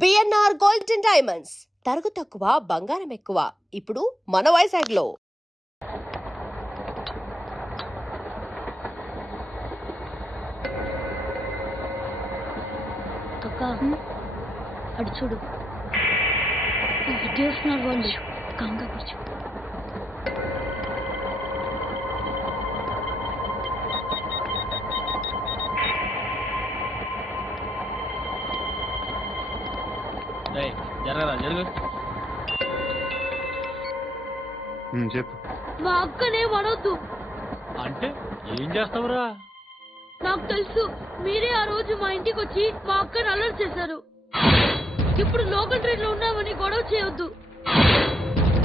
BNR gold and diamonds తరుగు తక్కువ బంగారం ఎక్కువ ఇప్పుడు మన వైజాగ్లో. అక్క అడు చూడు వస్తున్నారు వాళ్ళు. కాంగా కూర్చో. చెప్పు. మా అక్కనే వడొద్దు అంటే ఏం చేస్తావురా? నాకు తెలుసు, మీరే ఆ రోజు మా ఇంటికి వచ్చి మా అక్కని అల్లరి చేశారు. ఇప్పుడు లోకల్ ట్రైన్ లో ఉన్నామని గొడవ చేయొద్దు.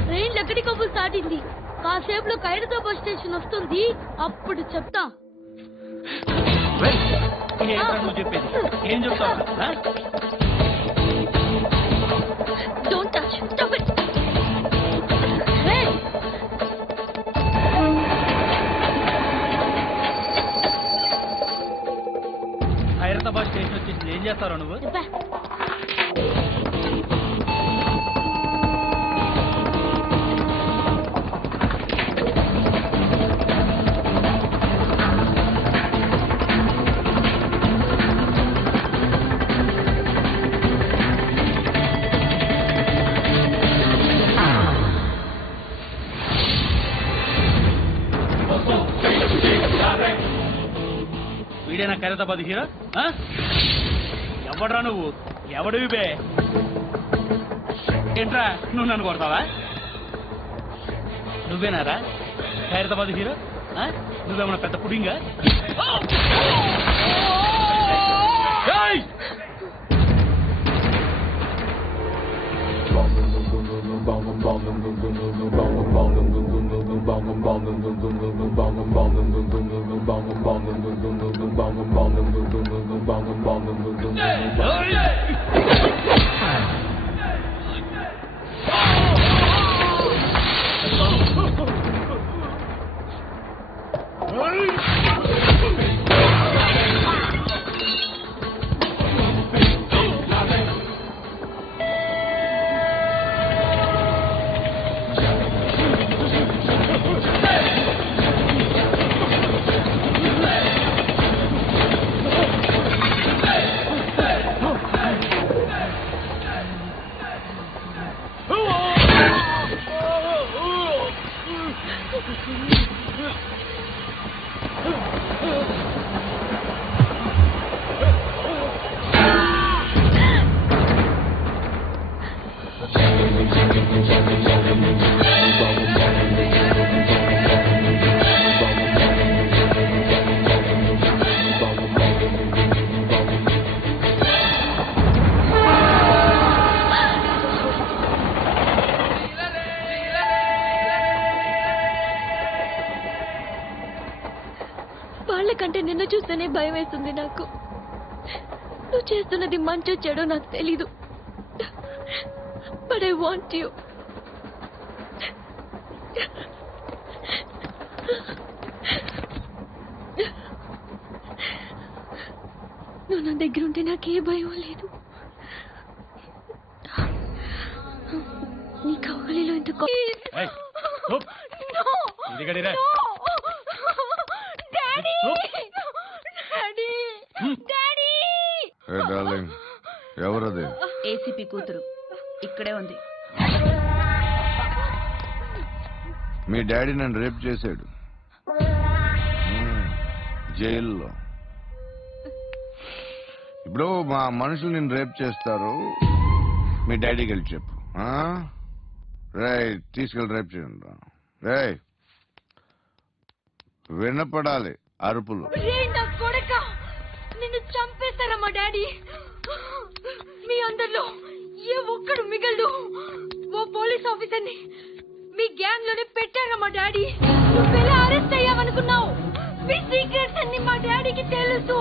ట్రైన్ ఎక్కడికప్పుడు దాటింది. కాసేపులో ఖైరతాబాద్ స్టేషన్ వస్తుంది, అప్పుడు చెప్తా. చెప్పేది ఏం చెప్తావు? Don't touch. Stop it. Hey. Khairatabad station వచ్చేసి ఏం చేస్తారో నువ్వు? వీడేనా ఖైరతాబాద్ హీరో? ఎవడ్రా నువ్వు? ఎవడివి బే? ఏంట్రా నువ్వు నన్ను కొడతావా? నువ్వేనారా ఖైరతాబాద్ హీరో? నువ్వేమన్నా పెద్ద పుడింగా? వాళ్ళకంటే నిన్ను చూస్తేనే భయం వేస్తుంది నాకు. నువ్వు చేస్తున్నది మంచో చెడో నాకు తెలీదు, బట్ ఐ వాంట్ యూ. నువ్వు నా దగ్గర ఉంటే నాకే భయం లేదు. నీ కౌగలిలో ఎంత ఎవరది? ఏసీపీ కూతురు ఇక్కడే ఉంది. మీ డాడీ నన్ను రేప్ చేశాడు జైల్లో. ఇప్పుడు మా మనుషులు నిన్ను రేప్ చేస్తారు, మీ డాడీకి వెళ్ళి చెప్పు. రైట్, తీసుకెళ్ళి రేప్ చేయండి. రైట్, వినపడాలి అరుపులు. నిన్ను చంపేస్తారా మా డాడీ? మీ అందరిలో ఏ ఒక్కడు మిగలడు. ఓ పోలీస్ ఆఫీసర్ని మీ గ్యాంగ్ లోనే పెట్టారా మా డాడీ? నువ్వెలా అరెస్ట్ అయ్యావనుకున్నావు? మీ సీక్రెట్స్ అన్ని మా డాడీకి తెలుసు.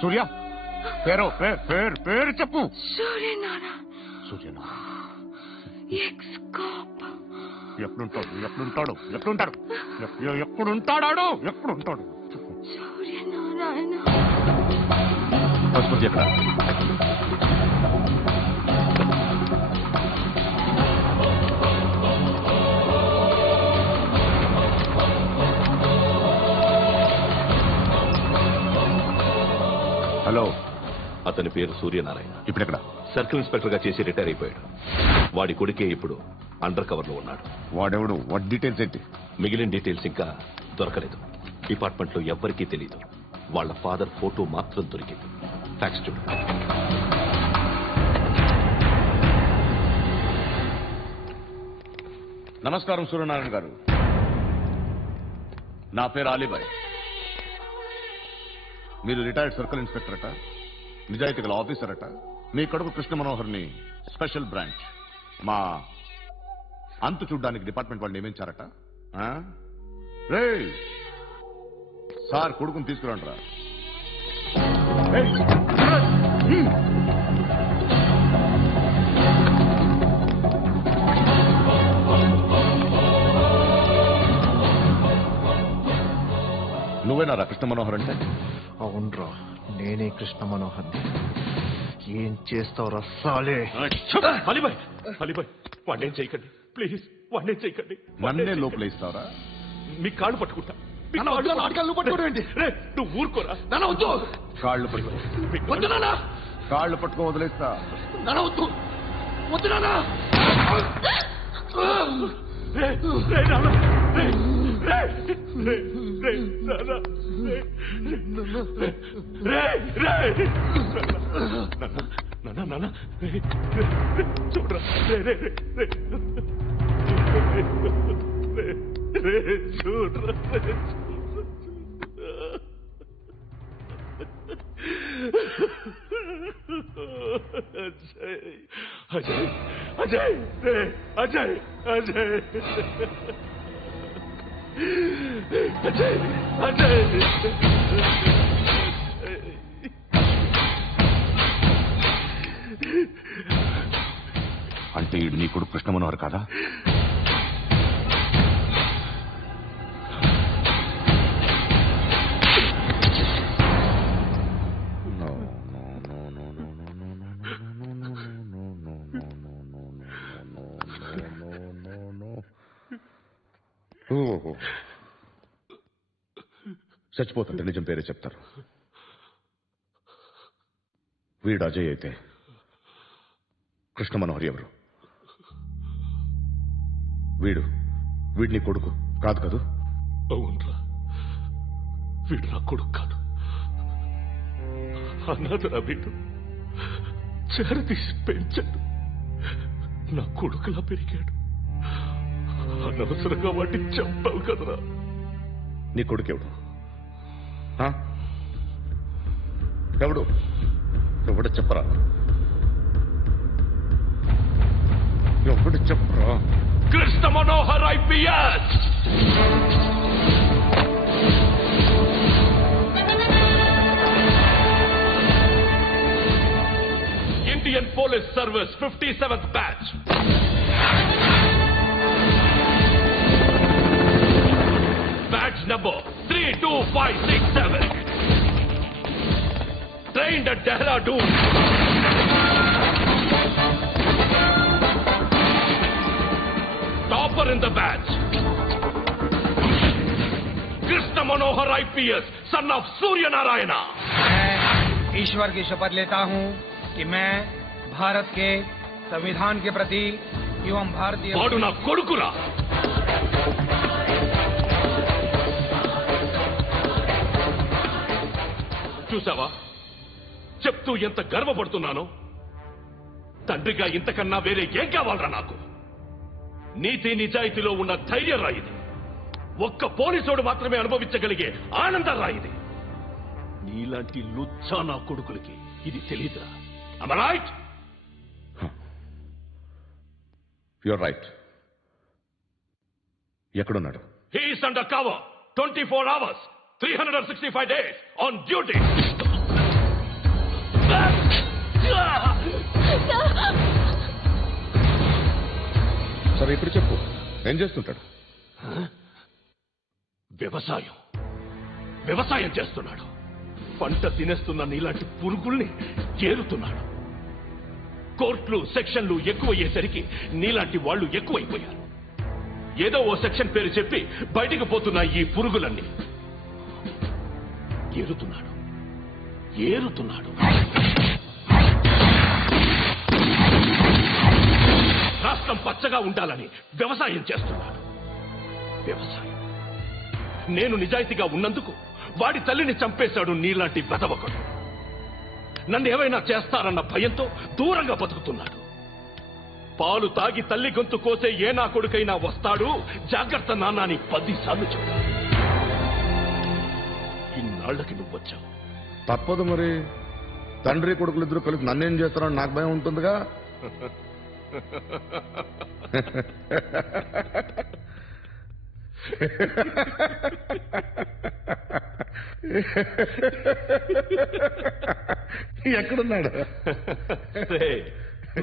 సూర్య పేరు చెప్పు. Suryanarayana Suryanarayana ex cop. ఎప్పుడుంటాడు సూర్యనారాయణ పశుపతి ఎక్కడ? హలో, అతని పేరు సూర్యనారాయణ. ఇప్పుడెక్కడ? సర్కిల్ ఇన్స్పెక్టర్ గా చేసి రిటైర్ అయిపోయాడు. వాడి కొడుకే ఇప్పుడు అండర్ కవర్ లో ఉన్నాడు. వాడెవడు? వాట్ డీటెయిల్స్ ఏంటి? మిగిలిన డీటెయిల్స్ ఇంకా దొరకలేదు. డిపార్ట్మెంట్ లో ఎవ్వరికీ తెలియదు. వాళ్ళ ఫాదర్ ఫోటో మాత్రం దొరికింది. ఫ్యాక్స్ చూడు. నమస్కారం సూర్యనారాయణ గారు. నా పేరు అలీబాయ్. మీరు రిటైర్డ్ సర్కిల్ ఇన్స్పెక్టర్ అట, నిజాయితీ గల ఆఫీసర్ అట. మీ కొడుకు కృష్ణ మనోహర్ని స్పెషల్ బ్రాంచ్ మా అంతు చూడ్డానికి డిపార్ట్మెంట్ వాళ్ళు నియమించారట. రే సార్, కొడుకుని తీసుకురండి రా. నువ్వేనా కృష్ణ మనోహర్ అంటే? అవునరా, నేనే కృష్ణ మనోహర్ని. ఏం చేస్తావు రస్సాలే? అలీబాయ్, వాడినేం చేయకండి ప్లీజ్, వాడినేం చేయకండి. నన్నే లోపల ఇస్తావరా? మీ కాళ్ళు పట్టుకుంటా. నువ్వు ఊరుకోరా. కాళ్ళు పట్టుకో. కాళ్ళు పట్టుకో వదిలేస్తా. చూడరా, చూడరా. అజయ్, అజయ్, అజయ్, అజయ్, అజయ్, అజయ్. అంటే ఈడు నీ కొడుకు కృష్ణ మనోహర్ కాదా? చచ్చిపోతుంటే నిజం పేరే చెప్తారు. వీడు అజయ్ అయితే కృష్ణ మనోహర్ ఎవరు? వీడిని కొడుకు కాదు కదూ? అవునరా, వీడు నా కొడుకు కాదు. అనాథరా వీడు. చేరదీసి పెంచాడు. నా కొడుకులా పెరిగాడు. అనవసరంగా వాటిని చంపావు కదరా. నీ కొడుకెవడు? ఎవడు? ఎవడు చెప్పరా? ఎవడు చెప్పరా? Krishna Manohar IPS. Indian police service 57th batch. Batch number 32567. Trained at Dehradun. Topper in the batch. Krishna Manohar IPS, son of Surya Narayana. मैं ईश्वर की शपथ लेता हूं कि मैं भारत के संविधान के प्रति एवं भारतीय వాడు నా కొడుకురా. చూసావా, చెప్తూ ఎంత గర్వపడుతున్నానో. తండ్రిగా ఇంతకన్నా వేరే ఏం కావాలరా నాకు? నీతి నిజాయితీలో ఉన్న ధైర్యం రా ఇది. ఒక్క పోలీసోడు మాత్రమే అనుభవించగలిగే ఆనందం రా ఇది. నీలాంటి లుచ్చా నా కొడుకులకి ఇది తెలీదురా. Am I right? You're right. ఎక్కడున్నాడు? He is under cover 24 hours 365 days on duty. సరే ఇప్పుడు చెప్పు, ఏం చేస్తుంటాడు? వ్యవసాయం చేస్తున్నాడు. పంట తినేస్తున్న నీలాంటి పురుగుల్ని చేరుతున్నాడు. కోర్టులు సెక్షన్లు ఎక్కువయ్యేసరికి నీలాంటి వాళ్ళు ఎక్కువైపోయారు. ఏదో ఓ సెక్షన్ పేరు చెప్పి బయటికి పోతున్న ఈ పురుగులన్నీ ఏరుతున్నాడు. రాష్ట్రం పచ్చగా ఉండాలని వ్యవసాయం చేస్తున్నాడు. నేను నిజాయితీగా ఉన్నందుకు వాడి తల్లిని చంపేశాడు నీలాంటి వెధవకుడు. నన్ను ఏమైనా చేస్తారన్న భయంతో దూరంగా బతుకుతున్నాడు. పాలు తాగి తల్లి గొంతు కోసే ఏ నా కొడుకైనా వస్తాడు, జాగ్రత్త నాన్న అని 10 సార్లు చెప్పాడు. ఇన్నాళ్లకి నువ్వు వచ్చావు. తప్పదు మరి, తండ్రి కొడుకులిద్దరూ కలిసి నన్నేం చేస్తారని నాకు భయం ఉంటుందిగా. ఎక్కడున్నాడు?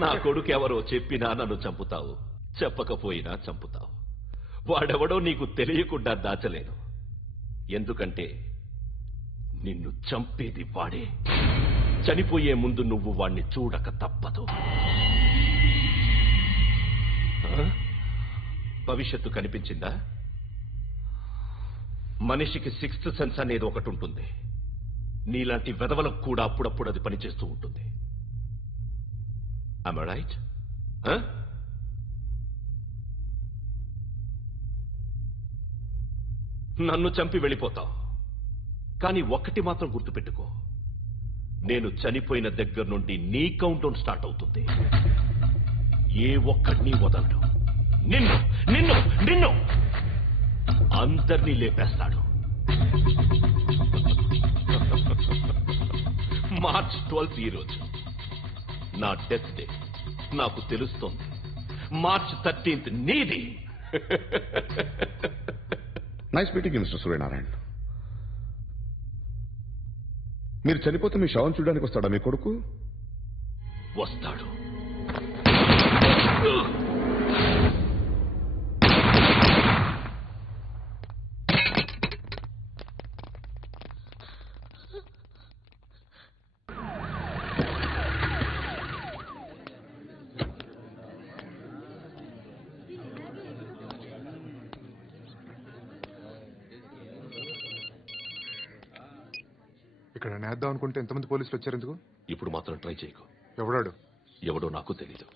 నా కొడుకు ఎవరో చెప్పినా నన్ను చంపుతావు, చెప్పకపోయినా చంపుతావు. వాడెవడో నీకు తెలియకుండా దాచలేను. ఎందుకంటే నిన్ను చంపేది వాడే. చనిపోయే ముందు నువ్వు వాణ్ణి చూడక తప్పదు. భవిష్యత్తు కనిపించిందా? మనిషికి 6th సెన్స్ అనేది ఒకటి ఉంటుంది. నీలాంటి వెధవలకు కూడా అప్పుడప్పుడు అది పనిచేస్తూ ఉంటుంది. Am I right? నన్ను చంపి వెళ్ళిపోతావు, కానీ ఒక్కటి మాత్రం గుర్తుపెట్టుకో, నేను చనిపోయిన దగ్గర నుండి నీ కౌంట్ డౌన్ స్టార్ట్ అవుతుంది. ఏ ఒక్కడిని వదలడు. నిన్ను నిన్ను నిన్ను అందరినీ లేపేస్తాడు. మార్చ్ 12 ఈ రోజు నా డెత్ డే. నాకు తెలుస్తోంది మార్చ్ 13 నీది. Nice meeting mister Suryanarayana. మీరు చనిపోతే మీ శవం చూడడానికి వస్తాడా మీ కొడుకు? వస్తాడు. ఇక్కడ నేద్దాం అనుకుంటే ఎంతమంది పోలీసులు వచ్చారు ఎందుకు? ఇప్పుడు మాత్రం ట్రై చేయకు. ఎవడాడు? ఎవడో నాకు తెలీదు.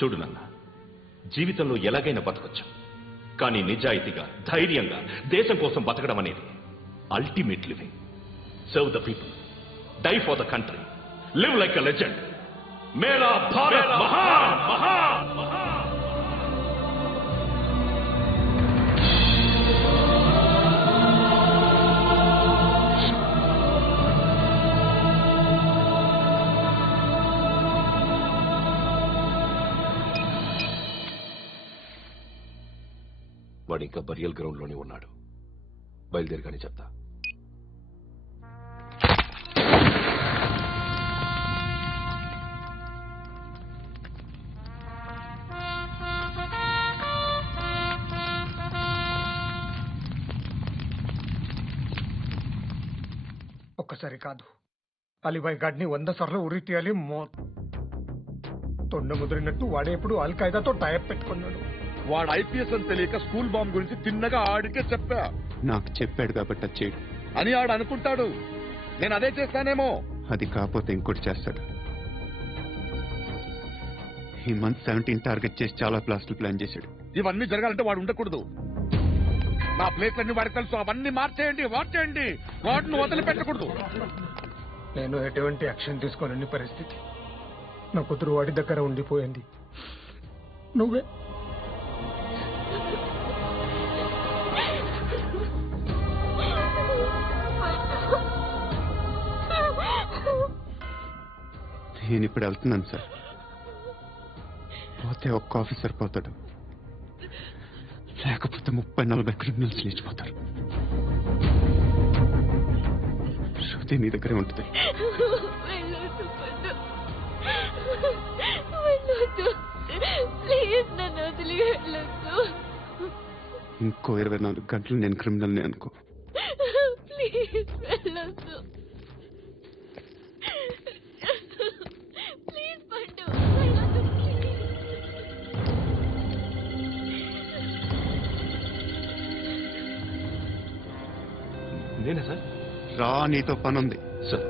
చూడు నాన్న, జీవితంలో ఎలాగైనా బతకొచ్చు, కానీ నిజాయితీగా ధైర్యంగా దేశం కోసం బతకడం అనేది ultimate living. Serve the people, die for the country, live like a legend. మేరా భారత్ మహాన్ మహాన్ మహాన్. వాడు ఇంకా బరియల్ గ్రౌండ్ లోనే ఉన్నాడు. బయలుదేరగానే చెప్తా. ఒక్కసారి కాదు, అలీబాయ్ గాడిని 100 సార్లు ఉరి తీయాలి. తొండ ముదిరినట్టు వాడే ఎప్పుడు అల్ ఖైదాతో టైప్ పెట్టుకున్నాడు. వాడు ఐపీఎస్ అని తెలియక స్కూల్ బాంబ్ గురించి తిన్నగా ఆడికే చెప్పా. నాకు చెప్పాడు కాబట్టి అది చేయడు అని ఆడు అనుకుంటాడు. నేను అదే చేస్తానేమో. అది కాకపోతే ఇంకోటి చేస్తాడు. ఈ మంత్ 17 టార్గెట్ చేసి చాలా ప్లాస్టులు ప్లాన్ చేశాడు. ఇవన్నీ జరగాలంటే వాడు ఉండకూడదు. నా ప్లేట్లన్నీ వాడికి తెలుసు. అవన్నీ మార్చేయండి, వాటిని వదిలిపెట్టకూడదు. నేను ఎటువంటి యాక్షన్ తీసుకోలేని పరిస్థితి. నా కూతురు వాడి దగ్గర ఉండిపోయింది. నువ్వే నేను ఇప్పుడు వెళ్తున్నాను సార్. పోతే ఒక్క ఆఫీసర్ పోతాడు, లేకపోతే 30-40 క్రిమినల్స్ లేచిపోతారు. శృతి నీ దగ్గరే ఉంటుంది. ఇంకో 24 గంటలు నేను క్రిమినల్ని అనుకో. ప్లీజ్ వెళ్ళొద్దు. ప్లీజ్ పండు వెళ్ళొద్దు. నేనే సార్. రా, నీతో పనుంది. సార్